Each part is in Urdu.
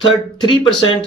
3%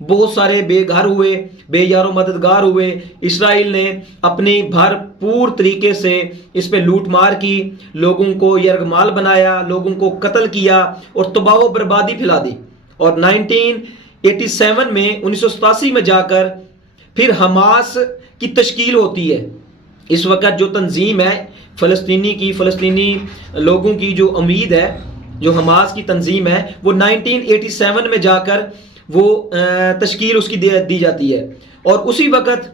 بہت سارے بے گھر ہوئے، بے یار و مددگار ہوئے۔ اسرائیل نے اپنی بھرپور طریقے سے اس پہ لوٹ مار کی، لوگوں کو یرغمال بنایا، لوگوں کو قتل کیا اور تباہ و بربادی پھیلا دی۔ اور 1987 میں 1987 میں جا کر پھر حماس کی تشکیل ہوتی ہے۔ اس وقت جو تنظیم ہے فلسطینی لوگوں کی جو امید ہے، جو حماس کی تنظیم ہے، وہ 1987 میں جا کر وہ تشکیل اس کی دی جاتی ہے، اور اسی وقت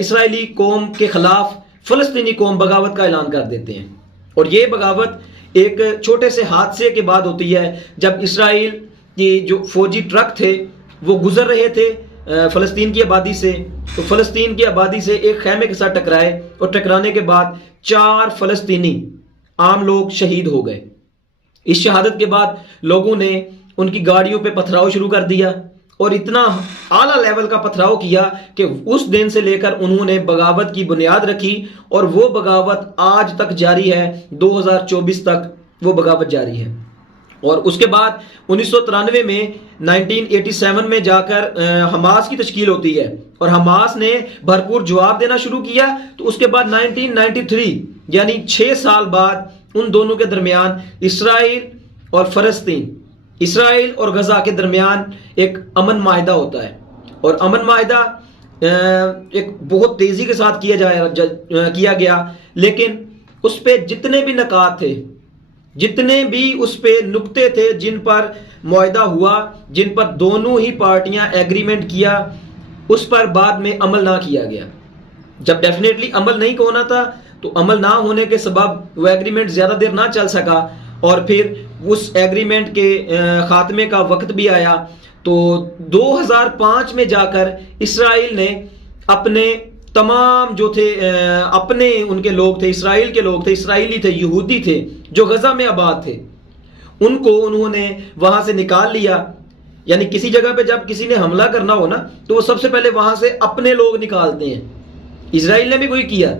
اسرائیلی قوم کے خلاف فلسطینی قوم بغاوت کا اعلان کر دیتے ہیں۔ اور یہ بغاوت ایک چھوٹے سے حادثے کے بعد ہوتی ہے، جب اسرائیل کی جو فوجی ٹرک تھے وہ گزر رہے تھے فلسطین کی آبادی سے، تو فلسطین کی آبادی سے ایک خیمے کے ساتھ ٹکرائے، اور ٹکرانے کے بعد 4 فلسطینی عام لوگ شہید ہو گئے۔ اس شہادت کے بعد لوگوں نے ان کی گاڑیوں پہ پتھراؤ شروع کر دیا، اور اتنا اعلیٰ لیول کا پتھراؤ کیا کہ اس دن سے لے کر انہوں نے بغاوت کی بنیاد رکھی، اور وہ بغاوت آج تک جاری ہے، 2024 تک وہ بغاوت جاری ہے۔ اور اس کے بعد 1993 میں 1987 میں جا کر حماس کی تشکیل ہوتی ہے، اور حماس نے بھرپور جواب دینا شروع کیا۔ تو اس کے بعد 1993 یعنی 6 سال بعد ان دونوں کے درمیان اسرائیل اور فلسطین، اسرائیل اور غزہ کے درمیان ایک امن معاہدہ ہوتا ہے، اور امن معاہدہ ایک بہت تیزی کے ساتھ کیا گیا، لیکن اس پہ جتنے بھی نکات تھے، جتنے بھی اس پہ نکتے تھے جن پر معاہدہ ہوا، جن پر دونوں ہی پارٹیاں ایگریمنٹ کیا، اس پر بعد میں عمل نہ کیا گیا۔ جب ڈیفینیٹلی عمل نہیں ہونا تھا، تو عمل نہ ہونے کے سبب وہ ایگریمنٹ زیادہ دیر نہ چل سکا، اور پھر اس ایگریمنٹ کے خاتمے کا وقت بھی آیا۔ تو 2005 میں جا کر اسرائیل نے اپنے تمام جو تھے اپنے ان کے لوگ تھے، اسرائیل کے لوگ تھے، اسرائیلی تھے، یہودی تھے جو غزہ میں آباد تھے، ان کو انہوں نے وہاں سے نکال لیا۔ یعنی کسی جگہ پہ جب کسی نے حملہ کرنا ہو نا، تو وہ سب سے پہلے وہاں سے اپنے لوگ نکالتے ہیں۔ اسرائیل نے بھی وہی کیا،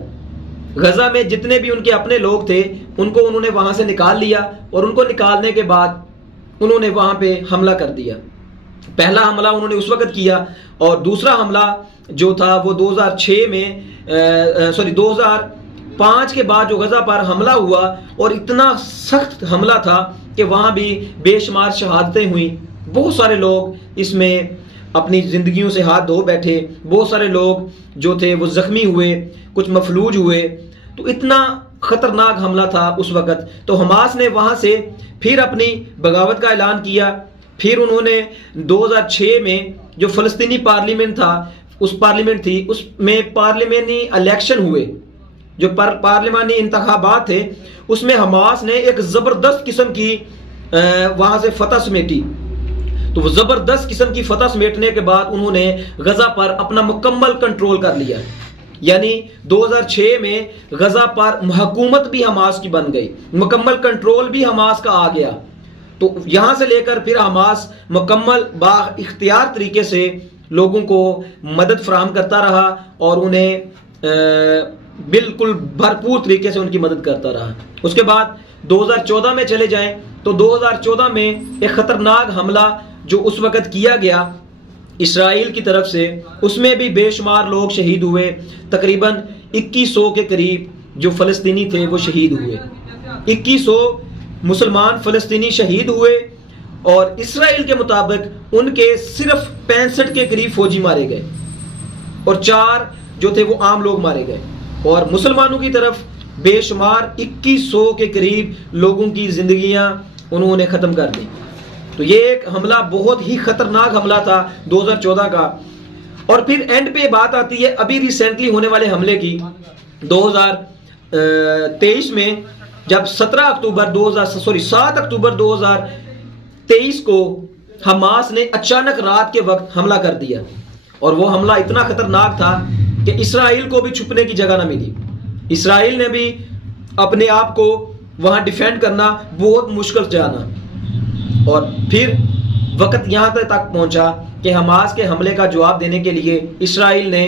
غزہ میں جتنے بھی ان کے اپنے لوگ تھے ان کو انہوں نے وہاں سے نکال لیا، اور ان کو نکالنے کے بعد انہوں نے وہاں پہ حملہ کر دیا۔ پہلا حملہ انہوں نے اس وقت کیا، اور دوسرا حملہ جو تھا وہ 2005 کے بعد جو غزہ پر حملہ ہوا، اور اتنا سخت حملہ تھا کہ وہاں بھی بے شمار شہادتیں ہوئیں، بہت سارے لوگ اس میں اپنی زندگیوں سے ہاتھ دھو بیٹھے، بہت سارے لوگ جو تھے وہ زخمی ہوئے، کچھ مفلوج ہوئے۔ تو اتنا خطرناک حملہ تھا اس وقت۔ تو حماس نے وہاں سے پھر اپنی بغاوت کا اعلان کیا۔ پھر انہوں نے 2006 میں جو فلسطینی پارلیمنٹ تھا، اس میں پارلیمانی الیکشن ہوئے، جو پارلیمانی انتخابات تھے، اس میں حماس نے ایک زبردست قسم کی وہاں سے فتح سمیٹی۔ تو وہ زبردست قسم کی فتح سمیٹنے کے بعد انہوں نے غزہ پر اپنا مکمل کنٹرول کر لیا۔ یعنی 2006 میں غزہ پر حکومت بھی حماس کی بن گئی، مکمل کنٹرول بھی حماس کا آ گیا۔ تو یہاں سے لے کر پھر حماس مکمل با اختیار طریقے سے لوگوں کو مدد فراہم کرتا رہا، اور انہیں بالکل بھرپور طریقے سے ان کی مدد کرتا رہا۔ اس کے بعد 2014 میں چلے جائیں تو 2014 میں ایک خطرناک حملہ جو اس وقت کیا گیا اسرائیل کی طرف سے، اس میں بھی بے شمار لوگ شہید ہوئے، تقریباً 2100 کے قریب جو فلسطینی تھے وہ شہید ہوئے، 2100 مسلمان فلسطینی شہید ہوئے، اور اسرائیل کے مطابق ان کے صرف 65 کے قریب فوجی مارے گئے، اور 4 جو تھے وہ عام لوگ مارے گئے، اور مسلمانوں کی طرف بے شمار 2100 کے قریب لوگوں کی زندگیاں انہوں نے ختم کر دی۔ تو یہ ایک حملہ بہت ہی خطرناک حملہ تھا 2014 کا۔ اور پھر اینڈ پہ بات آتی ہے ابھی ریسنٹلی ہونے والے حملے کی، 2023 میں جب 7 اکتوبر 2023 کو حماس نے اچانک رات کے وقت حملہ کر دیا، اور وہ حملہ اتنا خطرناک تھا کہ اسرائیل کو بھی چھپنے کی جگہ نہ ملی۔ اسرائیل نے بھی اپنے آپ کو وہاں ڈیفینڈ کرنا بہت مشکل جانا، اور پھر وقت یہاں تک پہنچا کہ حماس کے حملے کا جواب دینے کے لیے اسرائیل نے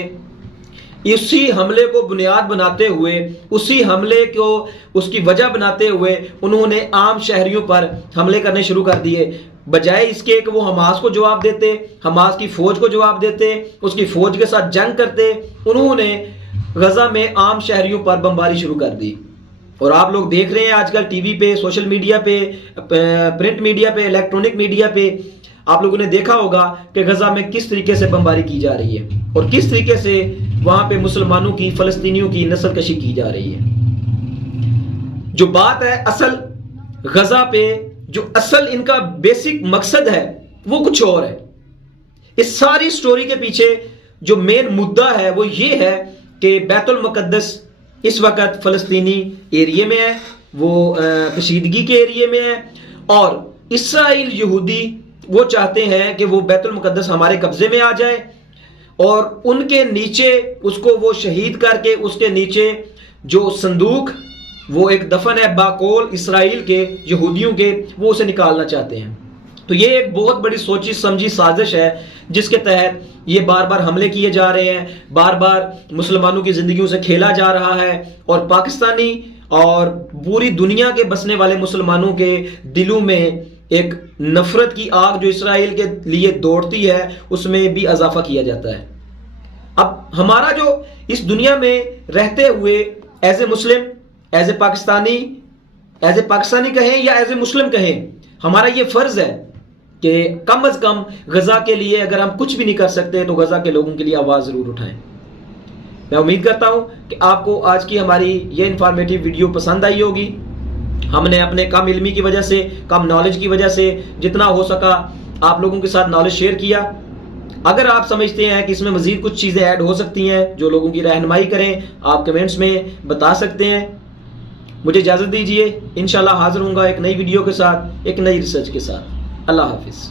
اسی حملے کو بنیاد بناتے ہوئے، اسی حملے کو اس کی وجہ بناتے ہوئے انہوں نے عام شہریوں پر حملے کرنے شروع کر دیے۔ بجائے اس کے کہ وہ حماس کو جواب دیتے، حماس کی فوج کو جواب دیتے، اس کی فوج کے ساتھ جنگ کرتے، انہوں نے غزہ میں عام شہریوں پر بمباری شروع کر دی۔ اور آپ لوگ دیکھ رہے ہیں آج کل ٹی وی پہ، سوشل میڈیا پہ، پرنٹ میڈیا پہ، الیکٹرونک میڈیا پہ آپ لوگوں نے دیکھا ہوگا کہ غزہ میں کس طریقے سے بمباری کی جا رہی ہے اور کس طریقے سے وہاں پہ مسلمانوں کی، فلسطینیوں کی نسل کشی کی جا رہی ہے۔ جو بات ہے اصل غزہ پہ، جو اصل ان کا بیسک مقصد ہے وہ کچھ اور ہے۔ اس ساری سٹوری کے پیچھے جو مین مدعا ہے وہ یہ ہے کہ بیت المقدس اس وقت فلسطینی ایریے میں ہے، وہ کشیدگی کے ایریے میں ہے، اور اسرائیل یہودی وہ چاہتے ہیں کہ وہ بیت المقدس ہمارے قبضے میں آ جائے، اور ان کے نیچے اس کو وہ شہید کر کے اس کے نیچے جو صندوق، وہ ایک دفن ہے باقول اسرائیل کے یہودیوں کے، وہ اسے نکالنا چاہتے ہیں۔ تو یہ ایک بہت بڑی سوچی سمجھی سازش ہے جس کے تحت یہ بار بار حملے کیے جا رہے ہیں، بار بار مسلمانوں کی زندگیوں سے کھیلا جا رہا ہے، اور پاکستانی اور پوری دنیا کے بسنے والے مسلمانوں کے دلوں میں ایک نفرت کی آگ جو اسرائیل کے لیے دوڑتی ہے، اس میں بھی اضافہ کیا جاتا ہے۔ اب ہمارا جو اس دنیا میں رہتے ہوئے as a Muslim, as a Pakistani کہیں یا ایز اے مسلم کہیں، ہمارا یہ فرض ہے کہ کم از کم غزہ کے لیے اگر ہم کچھ بھی نہیں کر سکتے تو غزہ کے لوگوں کے لیے آواز ضرور اٹھائیں۔ میں امید کرتا ہوں کہ آپ کو آج کی ہماری یہ انفارمیٹیو ویڈیو پسند آئی ہوگی۔ ہم نے اپنے کم علمی کی وجہ سے، کم نالج کی وجہ سے جتنا ہو سکا آپ لوگوں کے ساتھ نالج شیئر کیا۔ اگر آپ سمجھتے ہیں کہ اس میں مزید کچھ چیزیں ایڈ ہو سکتی ہیں جو لوگوں کی رہنمائی کریں، آپ کمنٹس میں بتا سکتے ہیں۔ مجھے اجازت دیجیے، انشاءاللہ حاضر ہوں گا ایک نئی ویڈیو کے ساتھ، ایک نئی ریسرچ کے ساتھ۔ اللہ حافظ۔